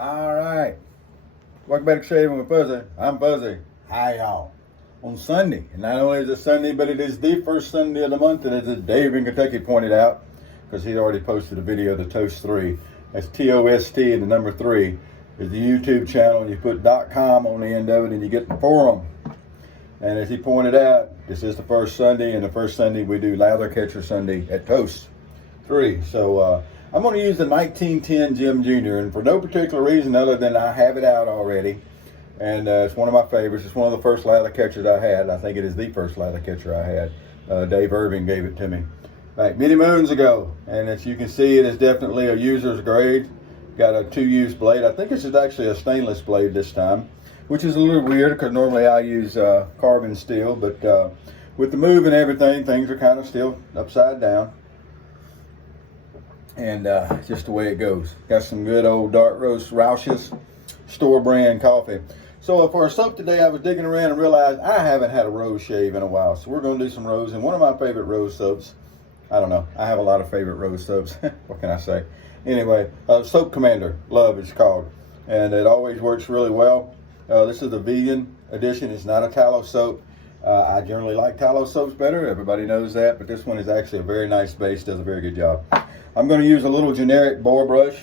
All right. Welcome back to Shaving with Fuzzy. I'm Fuzzy. Hi, y'all. On Sunday, and not only is it Sunday, but it is the first Sunday of the month, and as Dave in Kentucky pointed out, because he already posted a video of the Toast 3. That's T-O-S-T and the number 3 is the YouTube channel, and you put .com on the end of it, and you get the forum. And as he pointed out, this is the first Sunday, and the first Sunday we do Lather Catcher Sunday at Toast 3. So I'm going to use the 1910 Jim Jr., and for no particular reason other than I have it out already. And it's one of my favorites. It's one of the first lather catchers I had. I think it is the first lather catcher I had. Dave Irving gave it to me like many moons ago. And as you can see, it is definitely a user's grade. Got a 2-use blade. I think this is actually a stainless blade this time, which is a little weird because normally I use carbon steel. But with the move and everything, things are kind of still upside down. And just the way it goes. Got some good old dark roast Roush's store brand coffee. So for a soap today, I was digging around and realized I haven't had a rose shave in a while. So we're going to do some rose. And one of my favorite rose soaps, I don't know, I have a lot of favorite rose soaps. What can I say? Anyway, Soap Commander, Love it's called. And it always works really well. This is the vegan edition. It's not a tallow soap. I generally like tallow soaps better. Everybody knows that. But this one is actually a very nice base. Does a very good job. I'm going to use a little generic boar brush.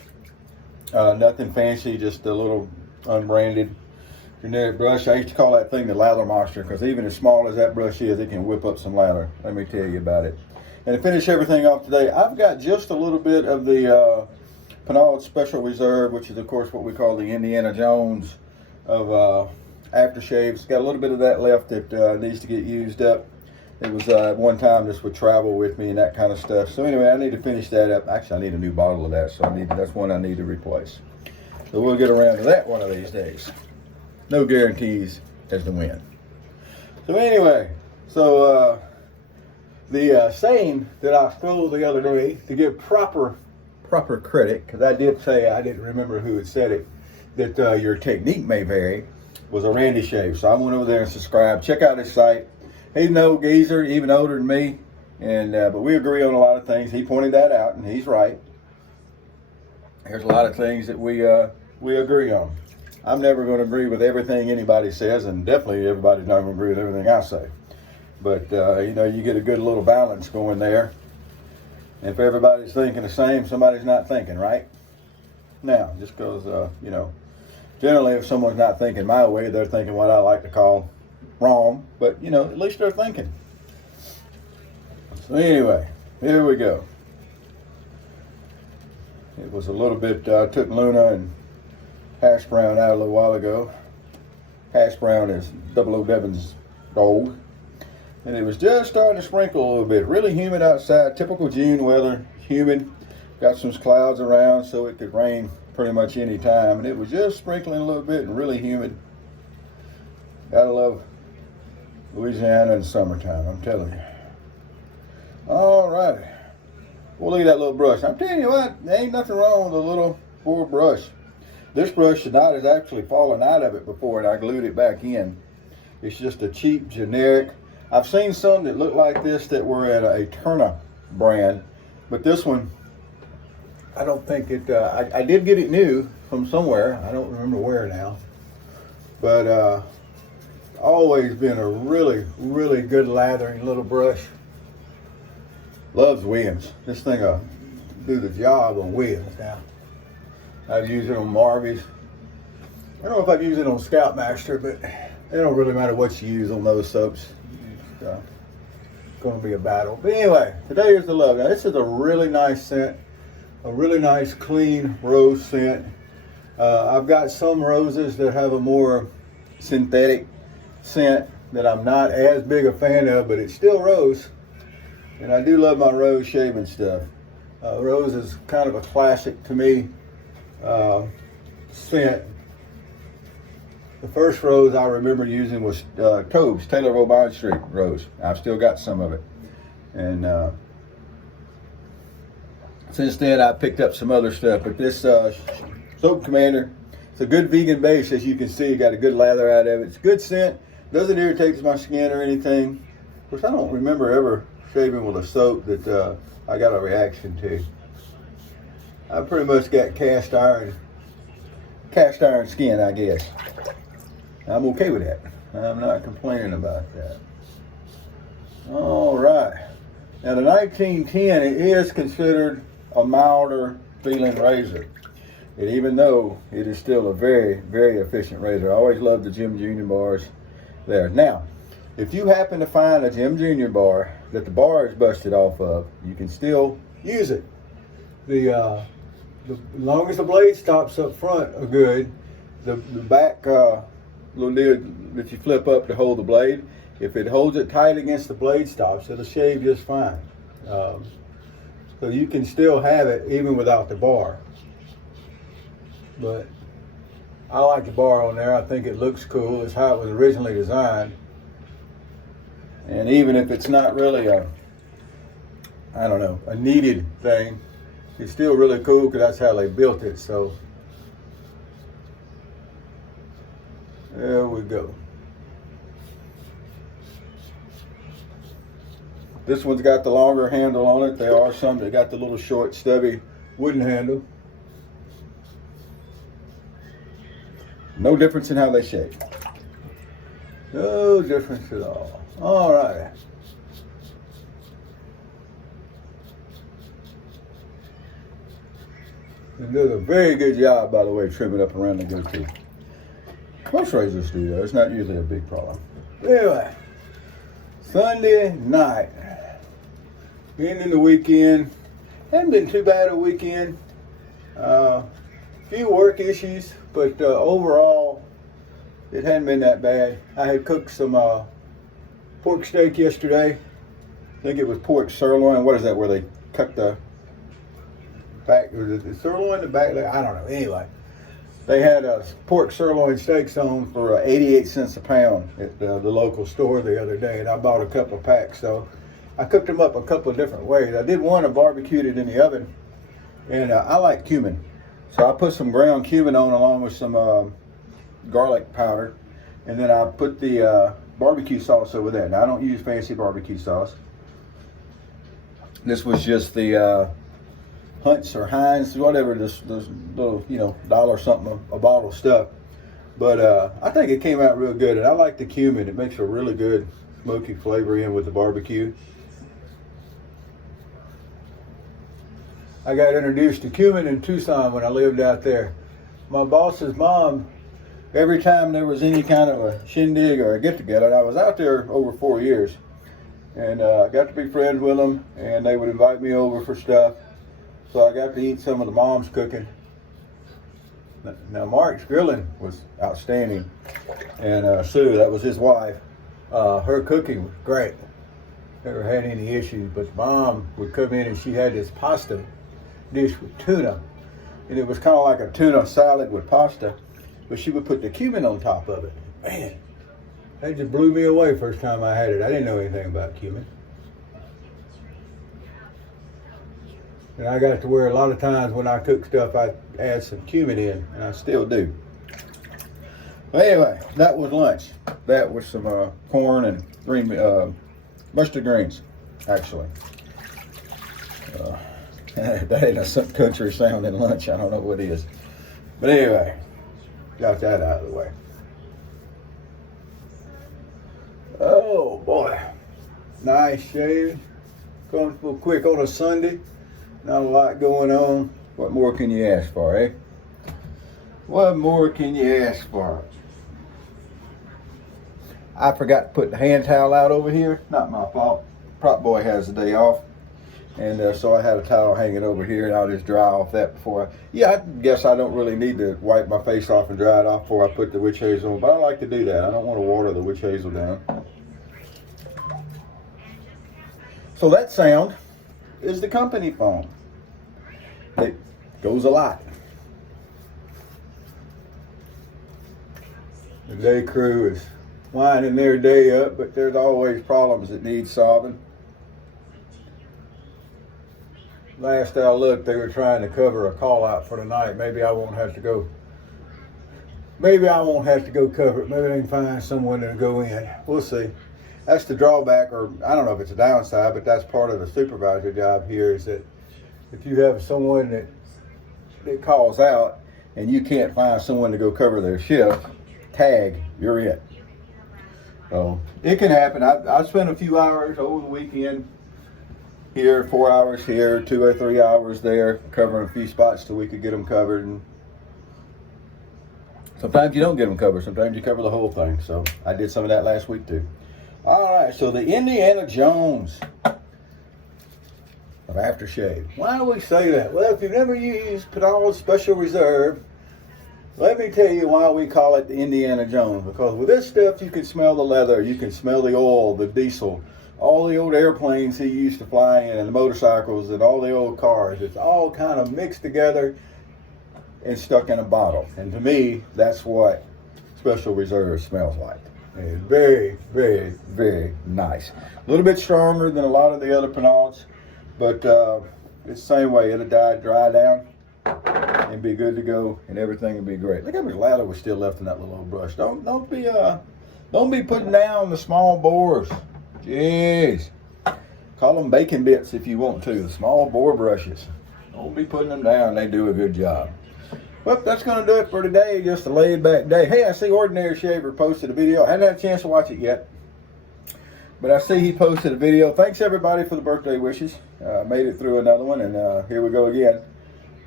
Nothing fancy, just a little unbranded generic brush. I used to call that thing the lather monster because even as small as that brush is, it can whip up some lather. Let me tell you about it. And to finish everything off today, I've got just a little bit of the Penard Special Reserve, which is of course what we call the Indiana Jones of aftershaves. Got a little bit of that left that needs to get used up. It was one time this would travel with me and that kind of stuff. So anyway, I need to finish that up. Actually, I need a new bottle of that, so that's one I need to replace. So we'll get around to that one of these days. No guarantees as to when. So anyway, so the saying that I stole the other day to give proper credit, because I did say, I didn't remember who had said it, that your technique may vary, was a Randy shave. So I went over there and subscribed. Check out his site. He's an old geezer, even older than me, and but we agree on a lot of things. He pointed that out, and he's right. There's a lot of things that we agree on. I'm never going to agree with everything anybody says, and definitely everybody's not going to agree with everything I say. But you know, you get a good little balance going there. And if everybody's thinking the same, somebody's not thinking right. Now, just because you know, generally if someone's not thinking my way, they're thinking what I like to call wrong, but you know, at least they're thinking. So anyway, here we go. It was a little bit, took Luna and Hash Brown out a little while ago. Hash Brown is 00 Devon's dog. And it was just starting to sprinkle a little bit. Really humid outside, typical June weather, humid. Got some clouds around so it could rain pretty much any time. And it was just sprinkling a little bit and really humid. Gotta love Louisiana in the summertime, I'm telling you. All righty. We'll leave that little brush. I'm telling you what, there ain't nothing wrong with a little boar brush. This brush tonight has actually fallen out of it before and I glued it back in. It's just a cheap, generic. I've seen some that look like this that were at a Turner brand, but this one, I don't think it, I did get it new from somewhere. I don't remember where now. But always been a really, really good lathering little brush. Loves Williams. This thing will do the job on Williams now. I've used it on Marvies. I don't know if I've used it on Scoutmaster, but it don't really matter what you use on those soaps. It's going to be a battle. But anyway, today is the Love. Now this is a really nice scent. A really nice clean rose scent. I've got some roses that have a more synthetic scent that I'm not as big a fan of, but it's still rose. And I do love my rose shaving stuff. Rose is kind of a classic to me scent. The first rose I remember using was Tobe's Taylor of O'Brien Street rose. I've still got some of it. And since then I picked up some other stuff. But this Soap Commander, it's a good vegan base, as you can see. Got a good lather out of it. It's a good scent. Doesn't irritate my skin or anything. Of course, I don't remember ever shaving with a soap that I got a reaction to. I pretty much got cast iron cast iron skin, I guess. I'm okay with that. I'm not complaining about that. All right. Now the 1910, it is considered a milder feeling razor. And even though it is still a very, very efficient razor. I always love the Jim Jr. bars there. Now, if you happen to find a Jim Jr. bar that the bar is busted off of, you can still use it. The long as the blade stops up front are good. The back little deal that you flip up to hold the blade, if it holds it tight against the blade stops, it'll shave just fine. So you can still have it even without the bar. But I like the bar on there. I think it looks cool. It's how it was originally designed. And even if it's not really a needed thing, it's still really cool because that's how they built it. So there we go. This one's got the longer handle on it. There are some that got the little short, stubby wooden handle. No difference in how they shave. No difference at all. All right. It does a very good job, by the way, trimming up around the goatee. Most razors do, though. It's not usually a big problem. Anyway, Sunday night. Being in the weekend. Hasn't been too bad a weekend. Few work issues, but overall, it hadn't been that bad. I had cooked some pork steak yesterday. I think it was pork sirloin. What is that, where they cut the back, or the sirloin, the back leg? I don't know. Anyway, they had pork sirloin steaks on for 88 cents a pound at the local store the other day, and I bought a couple of packs. So I cooked them up a couple of different ways. I did one, I barbecued it in the oven, and I like cumin. So I put some ground cumin on along with some garlic powder, and then I put the barbecue sauce over there. Now I don't use fancy barbecue sauce. This was just the Hunt's or Heinz, whatever, this little, $1 something a bottle stuff. But I think it came out real good, and I like the cumin. It makes a really good smoky flavor in with the barbecue. I got introduced to cumin in Tucson when I lived out there. My boss's mom, every time there was any kind of a shindig or a get-together, and I was out there over 4 years, and I got to be friends with them, and they would invite me over for stuff. So I got to eat some of the mom's cooking. Now Mark's grilling was outstanding, and Sue, that was his wife, her cooking was great. Never had any issues, but Mom would come in and she had this pasta dish with tuna, and it was kind of like a tuna salad with pasta, but she would put the cumin on top of it. Man, that just blew me away first time I had it. I didn't know anything about cumin. And I got to where a lot of times when I cook stuff, I add some cumin in, and I still do. But anyway, that was lunch. That was some corn and green, mustard greens, actually. That ain't a some country sounding lunch. I don't know what it is. But anyway, got that out of the way. Oh boy, nice shave. Comfortable, quick on a Sunday. Not a lot going on. What more can you ask for, eh? What more can you ask for? I forgot to put the hand towel out over here. Not my fault. Prop boy has the day off. And so I had a towel hanging over here, and I'll just dry off that before I guess I don't really need to wipe my face off and dry it off before I put the witch hazel on, but I like to do that. I don't want to water the witch hazel down. So that sound is the company phone. It goes a lot. The day crew is winding their day up, but there's always problems that need solving. Last I looked, they were trying to cover a call out for tonight. Maybe I won't have to go. Maybe I won't have to go cover it. Maybe they can find someone to go in. We'll see. That's the drawback, or I don't know if it's a downside, but that's part of the supervisor job here, is that if you have someone that calls out and you can't find someone to go cover their shift, tag, you're it. So it can happen. I spent a few hours over the weekend here, 4 hours here, 2 or 3 hours there, covering a few spots till we could get them covered. And sometimes you don't get them covered. Sometimes you cover the whole thing. So I did some of that last week too. All right, so the Indiana Jones of aftershave. Why do we say that? Well, if you've never used Penal Special Reserve, let me tell you why we call it the Indiana Jones. Because with this stuff, you can smell the leather, you can smell the oil, the diesel, all the old airplanes he used to fly in, and the motorcycles, and all the old cars. It's all kind of mixed together and stuck in a bottle. And to me, that's what Special Reserve smells like. It's very, very, very nice. A little bit stronger than a lot of the other Penals, but it's the same way. It'll dry down and be good to go, and everything will be great. Look how much lather was still left in that little old brush. Don't be putting down the small bores. Jeez. Call them bacon bits if you want to. The small bore brushes. Don't be putting them down. They do a good job. Well, that's going to do it for today. Just a laid back day. Hey, I see Ordinary Shaver posted a video. I haven't had a chance to watch it yet, but I see he posted a video. Thanks everybody for the birthday wishes. Made it through another one, and here we go again.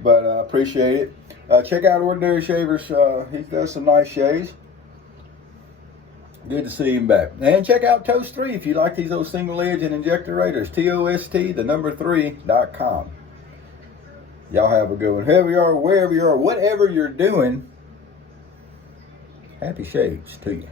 But I appreciate it. Check out Ordinary Shavers. He does some nice shaves. Good to see him back. And check out Toast 3 if you like these old single edge and injector raters. TOST3.com. Y'all have a good one. Whoever you are, wherever you are, whatever you're doing, happy shades to you.